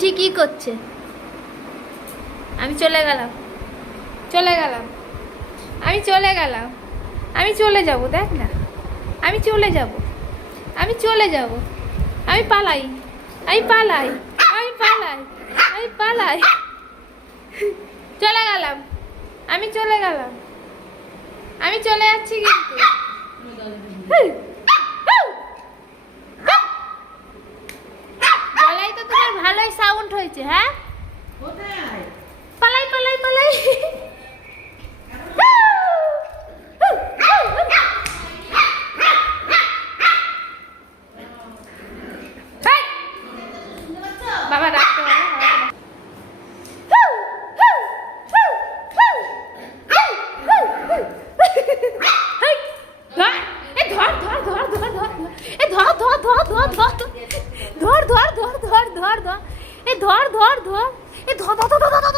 মিঠি কি করছে? আমি চলে গেলাম, চলে গেলাম, আমি চলে গেলাম, আমি চলে যাব, দেখ না, আমি চলে যাব, আমি চলে যাব, আমি পালাই, আমি পালাই, আমি পালাই, আমি পালাই, চলে গেলাম, আমি চলে গেলাম, আমি চলে যাচ্ছি কিন্তু। গলায় তো তোমার ভালোই সাউন্ড হয়েছে। হ্যাঁ, পালাই পালাই পালাই। বাবা রাখতে পারে। ধর ধর ধর ধর ধর ধর, এ ধর ধর ধর, এ ধর ধর ধর ধর।